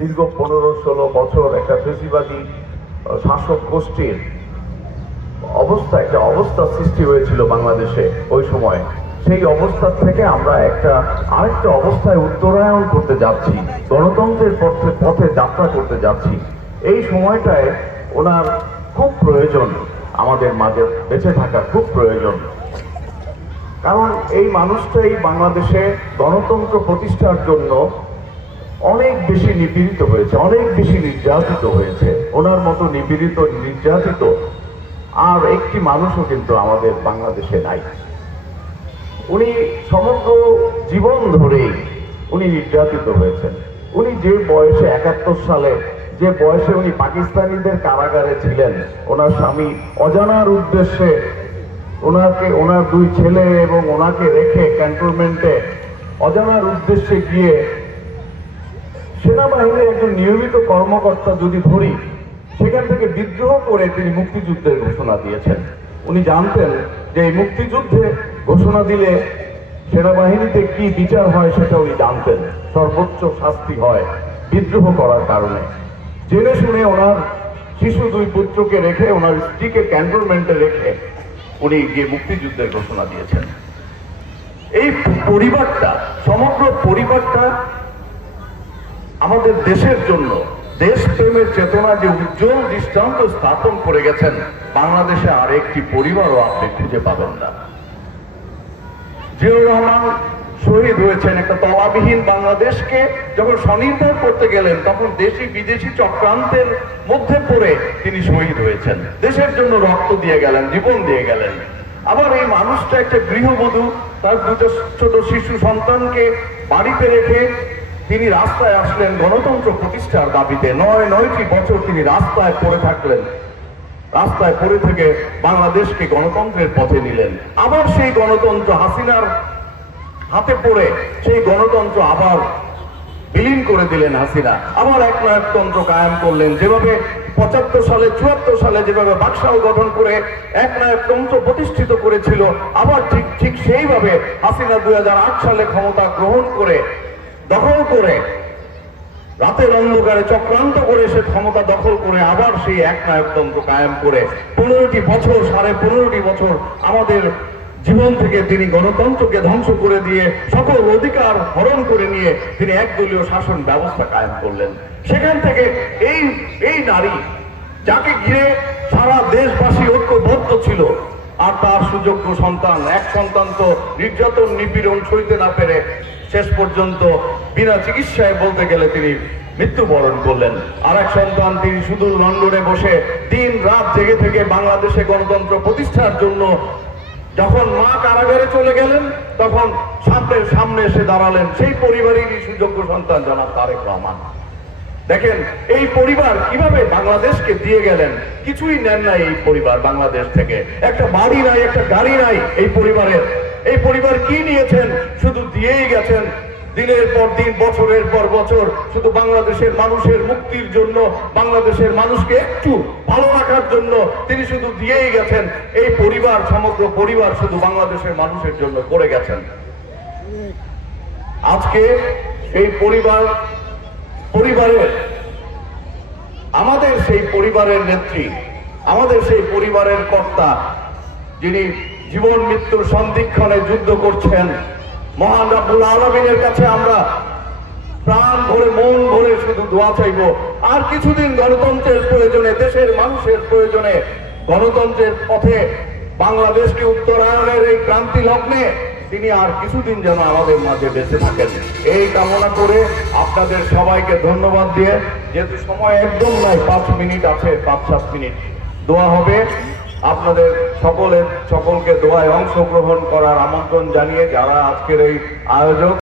দীর্ঘ পনেরো ষোলো বছর একটা ফেসিবাদী শাসক গোষ্ঠীর অবস্থা, একটা অবস্থা সৃষ্টি হয়েছিল বাংলাদেশে ওই সময়। সেই অবস্থা থেকে আমরা একটা, আরেকটা অবস্থায় উত্তরায়ণ করতে যাচ্ছি, গণতন্ত্রের পথে পথে যাত্রা করতে যাচ্ছি। এই সময়টায় ওনার খুব প্রয়োজন, আমাদের মাঝে বেঁচে থাকা খুব প্রয়োজন। কারণ এই মানুষটাই বাংলাদেশে গণতন্ত্র প্রতিষ্ঠার জন্য অনেক বেশি নিপীড়িত হয়েছে, অনেক বেশি নির্যাতিত হয়েছে। ওনার মতো নিপীড়িত, নির্যাতিত আর একটি মানুষও কিন্তু আমাদের বাংলাদেশে নাই। উনি সমগ্র জীবন ধরেই উনি নির্যাতিত হয়েছেন। উনি যে বয়সে একাত্তর সালে, যে বয়সে উনি পাকিস্তানিদের কারাগারে ছিলেন, ওনার স্বামী অজানার উদ্দেশ্যে ওনাকে, ওনার দুই ছেলে এবং ওনাকে রেখে ক্যান্টনমেন্টে অজানার উদ্দেশ্যে গিয়ে সেনাবাহিনীর একজন নিয়মিত কর্মকর্তা যদি ধরি, সেখান থেকে বিদ্রোহ করে তিনি মুক্তিযুদ্ধের ঘোষণা দিয়েছেন। উনি জানতেন যে এই মুক্তিযুদ্ধে ঘোষণা দিলে সেনাবাহিনীতে কি বিচার হয় সেটা উনি জানতেন। সর্বোচ্চ শাস্তি হয় বিদ্রোহ করার কারণে। জেনে শুনে ওনার শিশু দুই পুত্রকে রেখে, ওনার স্ত্রীকে ক্যান্টনমেন্টে রেখে উনি গিয়ে মুক্তিযুদ্ধের ঘোষণা দিয়েছেন। এই পরিবারটা, সমগ্র পরিবারটা আমাদের দেশের জন্য দেশপ্রেমের চেতনা যে উজ্জ্বল দৃষ্টান্ত স্থাপন করে গেছেন, বাংলাদেশে আর একটি পরিবারও আপনি খুঁজে পাবেন না। জিয়াউর রহমান শহীদ হয়েছেন একটা তলাবিহীন বাংলাদেশকে যখন স্বনির্ভর করতে গেলেন, তখন দেশি বিদেশি চক্রান্তের মধ্যে পড়ে তিনি শহীদ হয়েছেন। দেশের জন্য রক্ত দিয়ে গেলেন, জীবন দিয়ে গেলেন। আবার এই মানুষটা একটা গৃহবধূ, তার দুটো ছোট শিশু সন্তানকে বাড়িতে রেখে তিনি রাস্তায় আসলেন গণতন্ত্র প্রতিষ্ঠার দাবিতে। নয়, নয়টি বছর তিনি রাস্তায় পড়ে থাকলেন। রাস্তায় পড়ে থেকে বাংলাদেশকে গণতন্ত্রের পথে নিলেন। আবার সেই গণতন্ত্র হাসিনার হাতে পড়ে সেই গণতন্ত্র আবার বিলীন করে দিলেন হাসিনা। আবার এক নায়কতন্ত্র কায়েম করলেন। যেভাবে পঁচাত্তর সালে, চুয়াত্তর সালে যেভাবে বাকশাল গঠন করে এক নায়কতন্ত্র প্রতিষ্ঠিত করেছিল, আবার ঠিক ঠিক সেইভাবে হাসিনা দুই হাজার আট সালে ক্ষমতা গ্রহণ করে দখল করে রাতের অন্ধকারে চক্রান্ত করে সে ক্ষমতা দখল করে আবার সেই এক নায়কতন্ত্র কায়েম করে। পনেরোটি বছর, সাড়ে পনেরোটি বছর আমাদের জীবন থেকে তিনি গণতন্ত্রকে ধ্বংস করে দিয়ে, সকল অধিকার হরণ করে নিয়ে তিনি একদলীয় শাসন ব্যবস্থা কায়েম করলেন। সেখান থেকে এই এই নারী, যাকে ঘিরে সারা দেশবাসী ঐক্যবদ্ধ ছিল আর তার সুযোগ্য সন্তান। এক সন্তান তো নির্যাতন, নিপীড়ন সইতে না পেরে শেষ পর্যন্ত বিনা চিকিৎসায় বলতে গেলে তিনি মৃত্যুবরণ করলেন। আর এক সন্তান, তিনি শুধু লন্ডনে বসে দিন রাত জেগে থেকে বাংলাদেশে গণতন্ত্র প্রতিষ্ঠার জন্য যখন মা কারাগারে চলে গেলেন, তখন সামনের সামনে এসে দাঁড়ালেন। সেই পরিবারেরই সুযোগ্য সন্তান, জনাব তারেক রহমান। দেখেন, এই পরিবার কীভাবে বাংলাদেশকে দিয়ে গেলেন? কিছুই নেন নাই এই পরিবার বাংলাদেশ থেকে। একটা বাড়ি নাই, একটা গাড়ি নাই এই পরিবারের। এই পরিবার কি নিয়েছেন? শুধু দিয়েই গেছেন। দিনের পর দিন, বছরের পর বছর, শুধু বাংলাদেশের মানুষের মুক্তির জন্য, বাংলাদেশের মানুষকে একটু ভালো রাখার জন্য তিনি শুধু দিয়েই গেছেন। এই পরিবার, সমগ্র পরিবার শুধু বাংলাদেশের মানুষের জন্য করে গেছেন। আজকে এই পরিবার পরিবারের, আমাদের সেই পরিবারের নেত্রী, আমাদের সেই পরিবারের কর্তা, যিনি জীবন, মৃত্যুর সন্ধিক্ষণে যুদ্ধ করছেন, মহান রাব্বুল আলমিনের কাছে আমরা প্রাণ ভরে, মন ভরে শুধু দোয়া চাইব। আর কিছুদিন গণতন্ত্রের প্রয়োজনে, দেশের মানুষের প্রয়োজনে, গণতন্ত্রের পথে বাংলাদেশকে উত্তরায়ণের এই ক্রান্তি লগ্নে তিনি আর কিছুদিন যেন আমাদের মাঝে বেঁচে থাকেন। এই কামনা করে আপনাদের সবাইকে ধন্যবাদ দিয়ে যেহেতু সময় একদম নাই, পাঁচ মিনিট আছে, পাঁচ, সাত মিনিট। দোয়া হবে। আপনাদের সকলের, সকলকে দোয়ায় অংশগ্রহণ করার আমন্ত্রণ জানিয়ে যারা আজকের এই আয়োজক